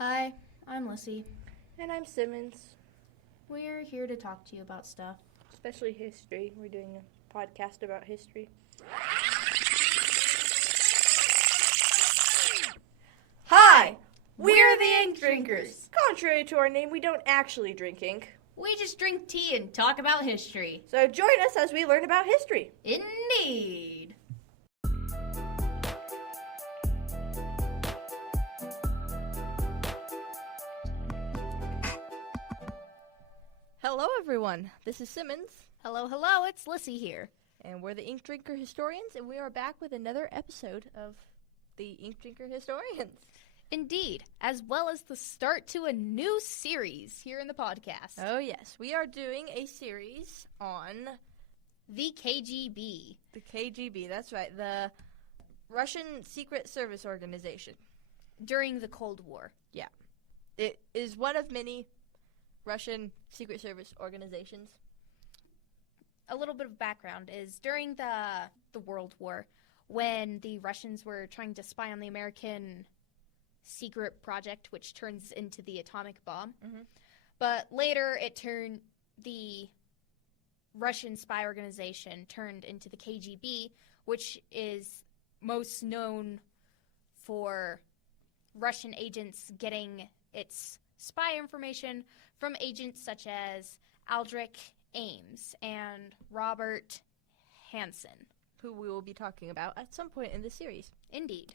Hi, I'm Lissie. And I'm Simmons. We're here to talk to you about stuff. Especially history. We're doing a podcast about history. Hi! We're the Ink Drinkers. Contrary to our name, we don't actually drink ink. We just drink tea and talk about history. So join us as we learn about history. Indeed. Hello, everyone. This is Simmons. Hello, hello, it's Lissie here. And we're the Inkdrinker Historians, and we are back with another episode of the Inkdrinker Historians. Indeed, as well as the start to a new series here in the podcast. Oh, yes. We are doing a series on the KGB. The KGB, that's right. The Russian Secret Service Organization. During the Cold War. Yeah. It is one of many Russian Secret Service organizations. A little bit of background is during the World War, when the Russians were trying to spy on the American secret project, which turns into the atomic bomb. Mm-hmm. But later the Russian spy organization turned into the KGB, which is most known for Russian agents getting its spy information from agents such as Aldrich Ames and Robert Hansen, who we will be talking about at some point in the series. Indeed.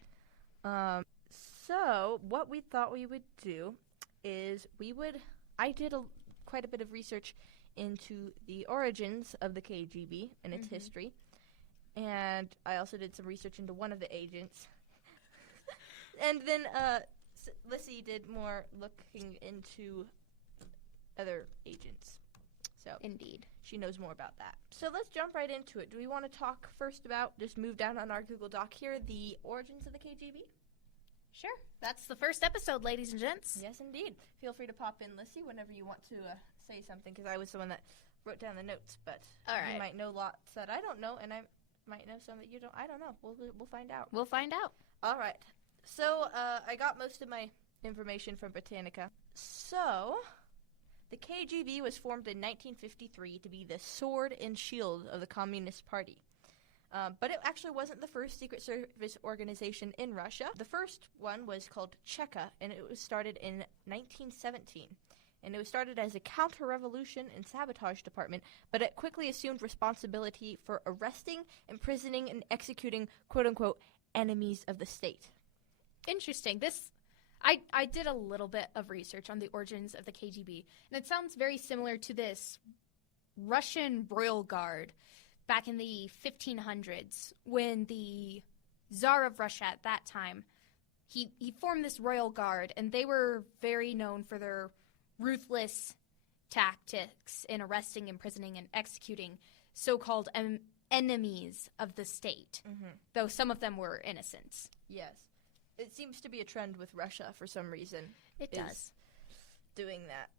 So what we thought we would do is I did quite a bit of research into the origins of the KGB and its history, and I also did some research into one of the agents. And then Lissie did more looking into other agents. So Indeed. She knows more about that. So let's jump right into it. Do we want to talk first about, just move down on our Google Doc here, the origins of the KGB? Sure. That's the first episode, ladies and gents. Yes, indeed. Feel free to pop in, Lissie, whenever you want to say something, because I was the one that wrote down the notes, but all right. You might know lots that I don't know, and I might know some that you don't. I don't know. We'll find out. We'll find out. All right. So I got most of my information from Britannica. So the KGB was formed in 1953 to be the sword and shield of the Communist Party. But it actually wasn't the first secret service organization in Russia. The first one was called Cheka, and it was started in 1917. And it was started as a counter-revolution and sabotage department, but it quickly assumed responsibility for arresting, imprisoning, and executing, quote-unquote, enemies of the state. Interesting. I did a little bit of research on the origins of the KGB, and it sounds very similar to this Russian royal guard back in the 1500s, when the Tsar of Russia at that time, he formed this royal guard, and they were very known for their ruthless tactics in arresting, imprisoning, and executing so-called enemies of the state, though some of them were innocent. Yes. It seems to be a trend with Russia for some reason. It does. Doing that.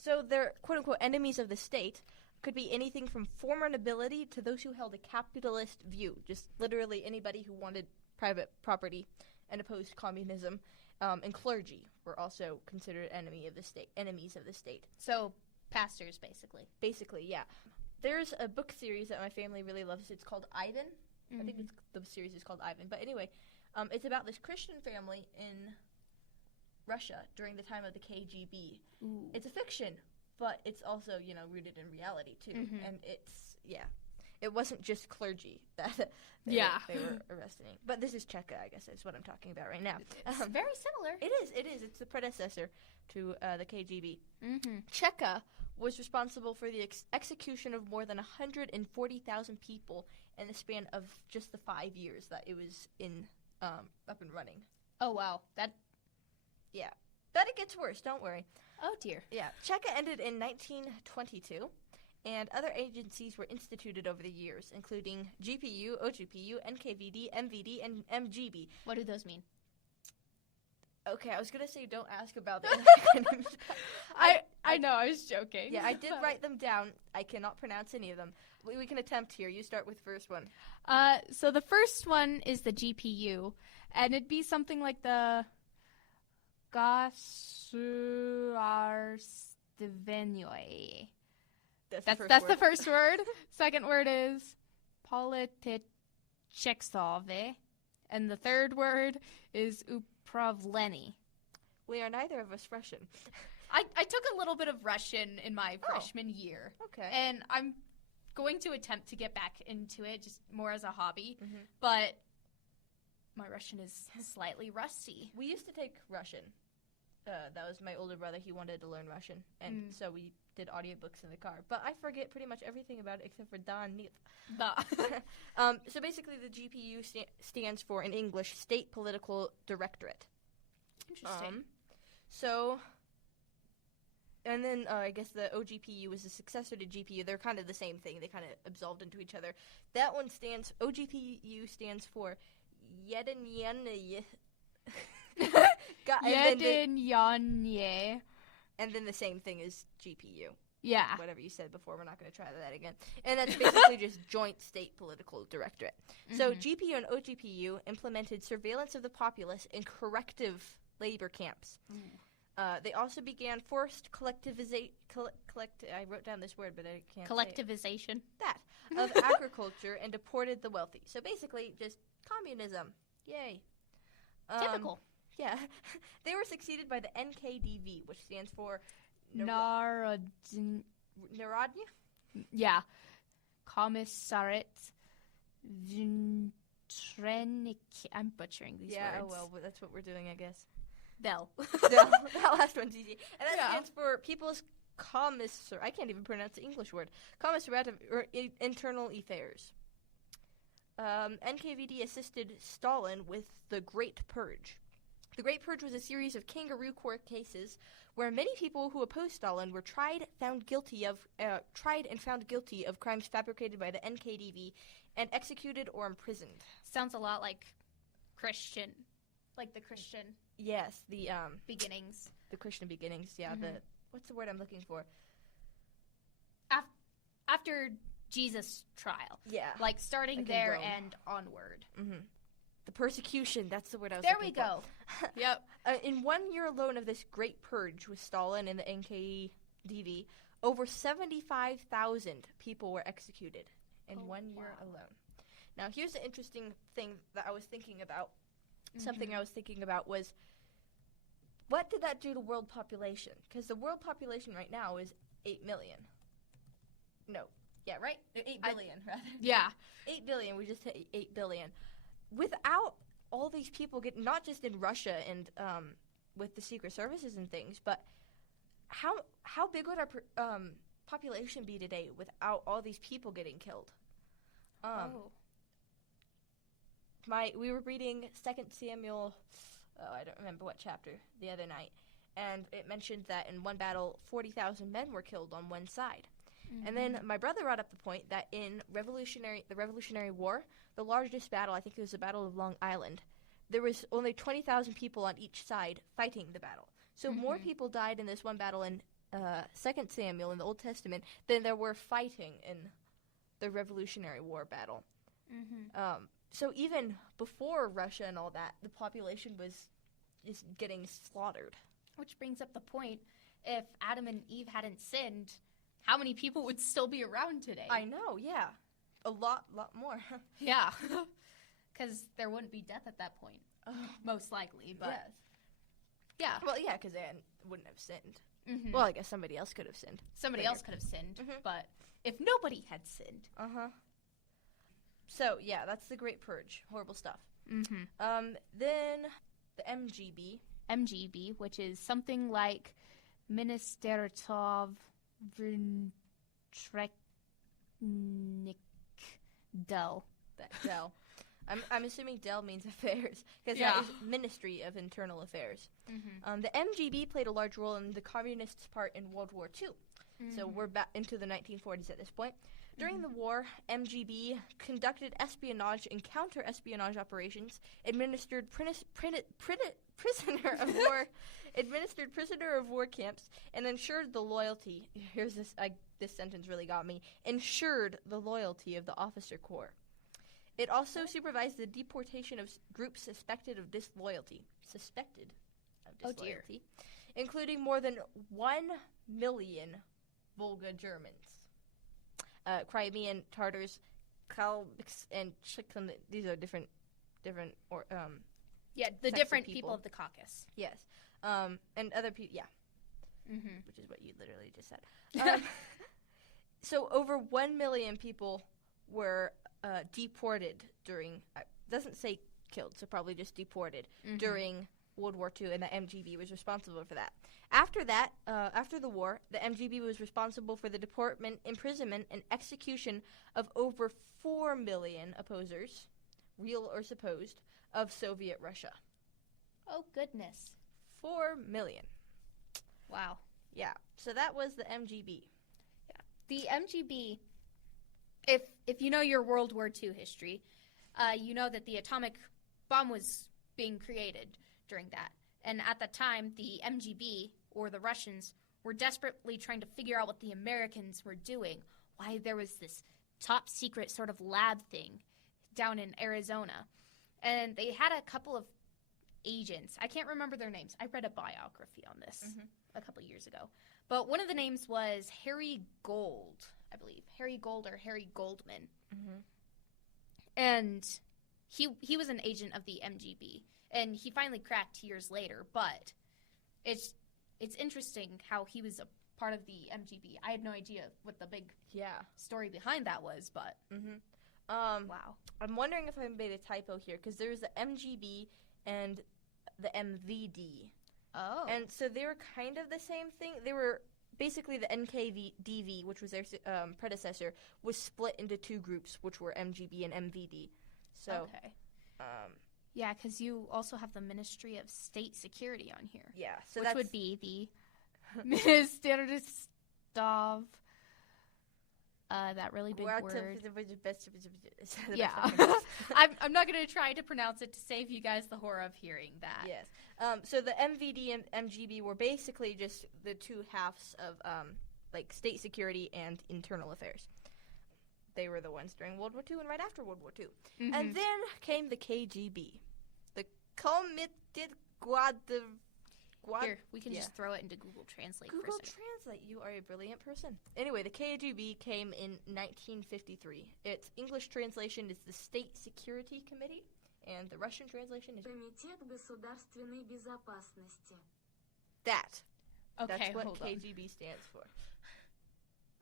So they're, quote-unquote, enemies of the state could be anything from former nobility to those who held a capitalist view, just literally anybody who wanted private property and opposed communism, and clergy were also considered enemies of the state. So pastors, basically. Basically, yeah. There's a book series that my family really loves. It's called Ivan. I think the series is called Ivan. But anyway, it's about this Christian family in Russia during the time of the KGB. Ooh. It's a fiction, but it's also, rooted in reality, too. And it wasn't just clergy that they were arresting. But this is Cheka, I guess, is what I'm talking about right now. It's very similar. It is. It's the predecessor to the KGB. Cheka was responsible for the execution of more than 140,000 people in the span of just the 5 years that it was up and running. Oh, wow. Yeah. But it gets worse, don't worry. Oh, dear. Yeah. Cheka ended in 1922, and other agencies were instituted over the years, including GPU, OGPU, NKVD, MVD, and MGB. What do those mean? Okay, I was going to say don't ask about the acronyms. I know, I was joking. Yeah, I did write them down. I cannot pronounce any of them. We can attempt here. You start with the first one. So the first one is the GPU, and it'd be something like the Gasuarstvenoi. That's the first word. Second word is politichexove. And the third word is upravleni. We are neither of us Russian. I took a little bit of Russian in my freshman year. Okay. And I'm going to attempt to get back into it just more as a hobby. Mm-hmm. But my Russian is slightly rusty. We used to take Russian. That was my older brother. He wanted to learn Russian. And so we did audiobooks in the car. But I forget pretty much everything about it except for da, nip. Da. So basically the GPU stands for, in English, State Political Directorate. Interesting. And then I guess the OGPU is the successor to GPU. They're kind of the same thing. They kind of absolved into each other. That one OGPU stands for Yedinyanye. Yedinyanye. And then the same thing as GPU. Yeah. Whatever you said before, we're not going to try that again. And that's basically just Joint State Political Directorate. Mm-hmm. So GPU and OGPU implemented surveillance of the populace in corrective labor camps. They also began forced collectivization. I wrote down this word, but I can't Collectivization. say it. That of agriculture and deported the wealthy. So basically, just communism. Yay. Typical. Yeah. They were succeeded by the NKDV, which stands for Narodnya. Yeah. Kommissariat Vintrenik. I'm butchering these words. Yeah, oh well, but that's what we're doing, I guess. Del. That last one's easy. And that stands for People's Commissar. I can't even pronounce the English word. Commissariat of Internal Affairs. NKVD assisted Stalin with the Great Purge. The Great Purge was a series of kangaroo court cases where many people who opposed Stalin were tried and found guilty of crimes fabricated by the NKVD and executed or imprisoned. Sounds a lot like Christian. Like the Christian. Yes, the beginnings. The Christian beginnings, yeah. Mm-hmm. What's the word I'm looking for? After Jesus' trial. Yeah. Like starting like there and onward. Mm-hmm. The persecution, that's the word I was there looking we go. Yep. In 1 year alone of this great purge with Stalin and the NKVD, over 75,000 people were executed in 1 year alone. Now, here's the interesting thing that I was thinking about. Something I was thinking about was, what did that do to world population? Because the world population right now is 8 million. No. Yeah, right? 8 billion, rather. Yeah. 8 billion. We just hit 8 billion. Without all these people getting, not just in Russia and with the secret services and things, but how big would our population be today without all these people getting killed? We were reading 2 Samuel, I don't remember what chapter, the other night, and it mentioned that in one battle, 40,000 men were killed on one side. Mm-hmm. And then my brother brought up the point that in the Revolutionary War, the largest battle, I think it was the Battle of Long Island, there was only 20,000 people on each side fighting the battle. So more people died in this one battle in 2 Samuel in the Old Testament than there were fighting in the Revolutionary War battle. Mm-hmm. So even before Russia and all that, the population was just getting slaughtered. Which brings up the point, if Adam and Eve hadn't sinned, how many people would still be around today? I know, yeah. A lot more. Yeah. Because there wouldn't be death at that point. Most likely, but... Yes. Yeah. Well, yeah, because they wouldn't have sinned. Mm-hmm. Well, I guess somebody else could have sinned. Somebody else could have sinned, but if nobody had sinned... So, yeah, that's the Great Purge. Horrible stuff. Then the MGB. MGB, which is something like Ministertov Vnitreknik Del. Del. I'm assuming Del means affairs, because that is Ministry of Internal Affairs. Mm-hmm. The MGB played a large role in the communists' part in World War II. Mm-hmm. So we're back into the 1940s at this point. During the war, MGB conducted espionage and counter-espionage operations, administered prisoner of war camps, and ensured the loyalty. Here's this. This sentence really got me. Ensured the loyalty of the officer corps. It also supervised the deportation of groups suspected of disloyalty. Suspected. of disloyalty, including more than 1 million Volga Germans. Crimean Tatars, Kalmyks, and Chicken. These are different the different people of the Caucasus. Yes. And other people, yeah. Mm-hmm. Which is what you literally just said. So over 1 million people were deported during, doesn't say killed, so probably just deported during World War II, and the MGB was responsible for that. After that, after the war, the MGB was responsible for the deportment, imprisonment, and execution of over 4 million opposers, real or supposed, of Soviet Russia. Oh, goodness. 4 million. Wow. Yeah, so that was the MGB. Yeah. The MGB, if you know your World War II history, you know that the atomic bomb was being created during that. And at that time, the MGB, or the Russians, were desperately trying to figure out what the Americans were doing, why there was this top secret sort of lab thing down in Arizona. And they had a couple of agents. I can't remember their names. I read a biography on this a couple years ago. But one of the names was Harry Gold, I believe. Harry Gold or Harry Goldman. And he was an agent of the MGB. And he finally cracked years later. But it's interesting how he was a part of the MGB. I had no idea what the big story behind that was, but wow. I'm wondering if I made a typo here, because there's the MGB and the MVD. Oh. And so they were kind of the same thing. They were basically the NKVD, which was their predecessor, was split into two groups, which were MGB and MVD. So, okay. Yeah, because you also have the Ministry of State Security on here. Yeah, so which would be the Ministerstv. That really big word. Yeah. I'm not going to try to pronounce it to save you guys the horror of hearing that. Yes. So the MVD and MGB were basically just the two halves of like state security and internal affairs. They were the ones during World War II and right after World War II. And then came the KGB. The Committed Here, we can just throw it into Google Translate for a second. Google Translate, you are a brilliant person. Anyway, the KGB came in 1953. Its English translation is the State Security Committee, and the Russian translation is Комитет государственной безопасности. that. Okay, That's what hold on. KGB stands for.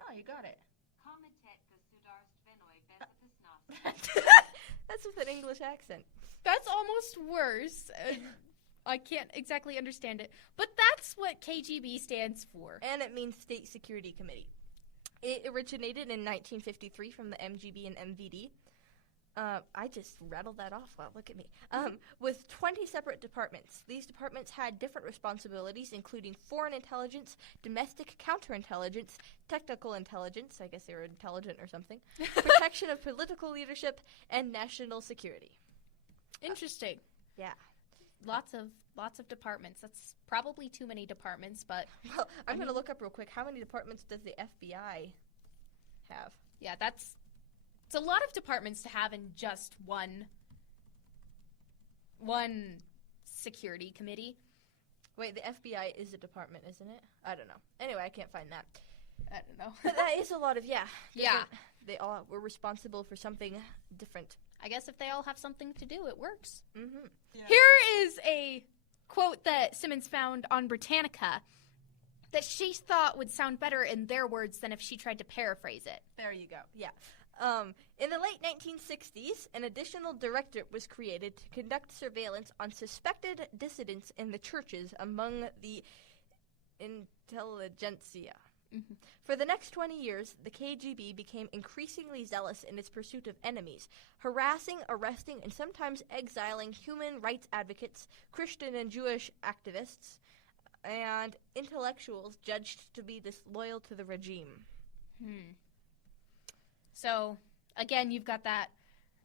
Oh, you got it. Комитет государственной безопасности. That's with an English accent. That's almost worse. I can't exactly understand it. But that's what KGB stands for. And it means State Security Committee. It originated in 1953 from the MGB and MVD. I just rattled that off. Wow, look at me. With 20 separate departments. These departments had different responsibilities, including foreign intelligence, domestic counterintelligence, technical intelligence, I guess they were intelligent or something, protection of political leadership, and national security. Interesting. Yeah. Lots of departments. That's probably too many departments, but Well, I'm going to look up real quick. How many departments does the FBI have? yeah, it's a lot of departments to have in just one security committee. Wait, the FBI is a department, isn't it? I don't know. Anyway, I can't find that. I don't know. But that is a lot of, Yeah. different- They all were responsible for something different. I guess if they all have something to do, it works. Mm-hmm. Yeah. Here is a quote that Simmons found on Britannica that she thought would sound better in their words than if she tried to paraphrase it. There you go. Yeah. In the late 1960s, an additional directorate was created to conduct surveillance on suspected dissidents in the churches among the intelligentsia. For the next 20 years, the KGB became increasingly zealous in its pursuit of enemies, harassing, arresting, and sometimes exiling human rights advocates, Christian and Jewish activists, and intellectuals judged to be disloyal to the regime. So, again, you've got that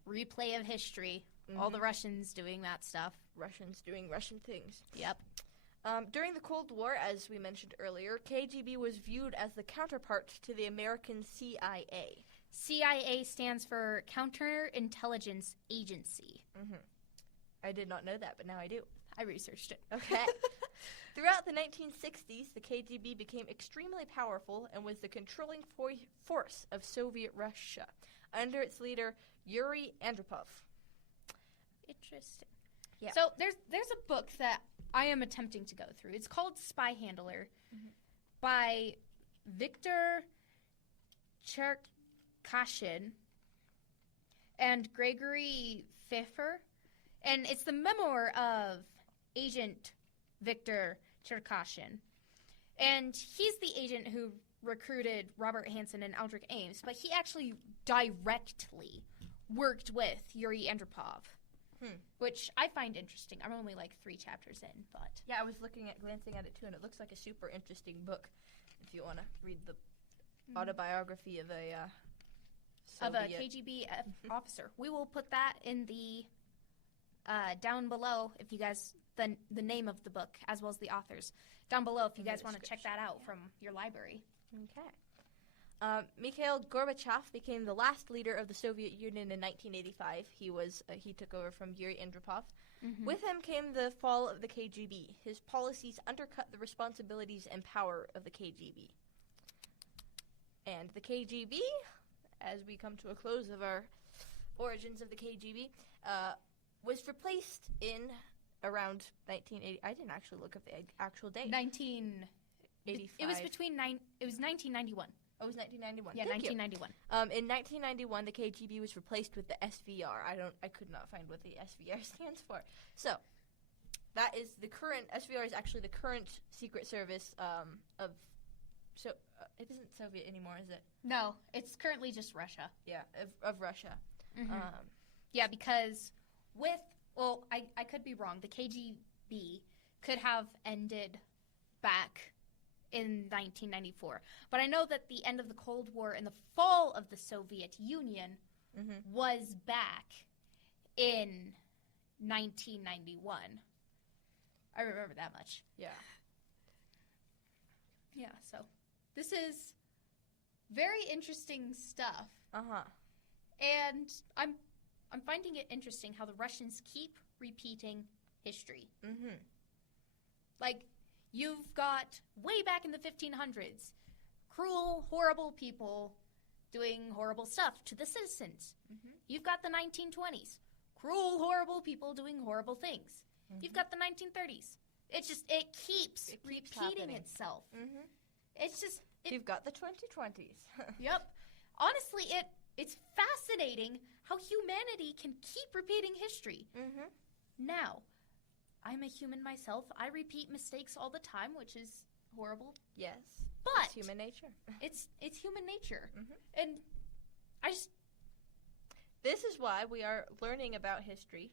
replay of history, all the Russians doing that stuff. Russians doing Russian things. Yep. During the Cold War, as we mentioned earlier, KGB was viewed as the counterpart to the American CIA. CIA stands for Counterintelligence Agency. I did not know that, but now I do. I researched it. Okay. Throughout the 1960s, the KGB became extremely powerful and was the controlling force of Soviet Russia under its leader Yuri Andropov. Interesting. Yeah. So there's a book that I am attempting to go through. It's called Spy Handler by Viktor Cherkashin and Gregory Pfeffer. And it's the memoir of Agent Viktor Cherkashin. And he's the agent who recruited Robert Hansen and Aldrich Ames, but he actually directly worked with Yuri Andropov, which I find interesting. I'm only like 3 chapters in, but... Yeah, I was glancing at it too, and it looks like a super interesting book if you want to read the autobiography of a Soviet. KGB officer. We will put that in the down below if you guys the name of the book as well as the authors down below if you guys want to check that out from your library. Okay. Mikhail Gorbachev became the last leader of the Soviet Union in 1985. He took over from Yuri Andropov. With him came the fall of the KGB. His policies undercut the responsibilities and power of the KGB. And the KGB, as we come to a close of our origins of the KGB, was replaced in around 1980. I didn't actually look up the actual date. 1985. It was 1991. Oh, it was 1991. Yeah, Thank 1991. In 1991, the KGB was replaced with the SVR. I could not find what the SVR stands for. So, that is the current SVR is actually the current secret service of. So it isn't Soviet anymore, is it? No, it's currently just Russia. Yeah, of Russia. Yeah, because I could be wrong. The KGB could have ended back in 1994. But I know that the end of the Cold War and the fall of the Soviet Union was back in 1991. I remember that much. Yeah. Yeah, so this is very interesting stuff. And I'm finding it interesting how the Russians keep repeating history. Like, you've got, way back in the 1500s, cruel, horrible people doing horrible stuff to the citizens. You've got the 1920s, cruel, horrible people doing horrible things. You've got the 1930s. It keeps repeating happening. itself. It's just... You've got the 2020s. Yep. Honestly, it's fascinating how humanity can keep repeating history. Now, I'm a human myself. I repeat mistakes all the time, which is horrible. Yes. But it's human nature. It's human nature. And I just... This is why we are learning about history.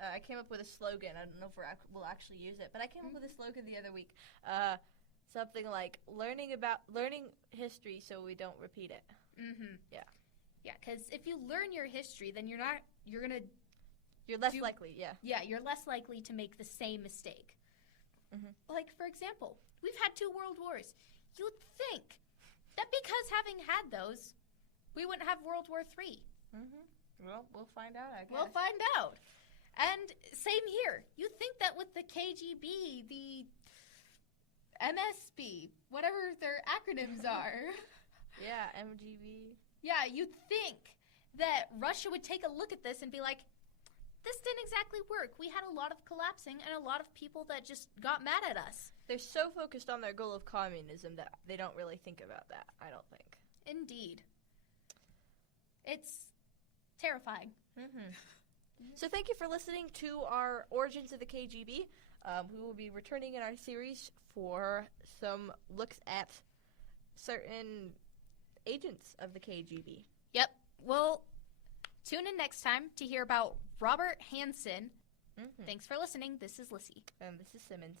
I came up with a slogan. I don't know if we'll actually use it, but I came up with a slogan the other week. Something like learning history so we don't repeat it. Yeah. Yeah, because if you learn your history, then you're less likely, yeah. Yeah, you're less likely to make the same mistake. Like, for example, we've had 2 world wars. You'd think that because having had those, we wouldn't have World War III. Well, we'll find out, I guess. We'll find out. And same here. You'd think that with the KGB, the MSB, whatever their acronyms are. Yeah, MGB. Yeah, you'd think that Russia would take a look at this and be like, this didn't exactly work. We had a lot of collapsing and a lot of people that just got mad at us. They're so focused on their goal of communism that they don't really think about that, I don't think. Indeed. It's terrifying. So thank you for listening to our Origins of the KGB. We will be returning in our series for some looks at certain agents of the KGB. Yep. Well, tune in next time to hear about Robert Hansen. Thanks for listening. This is Lissie. And this is Simmons.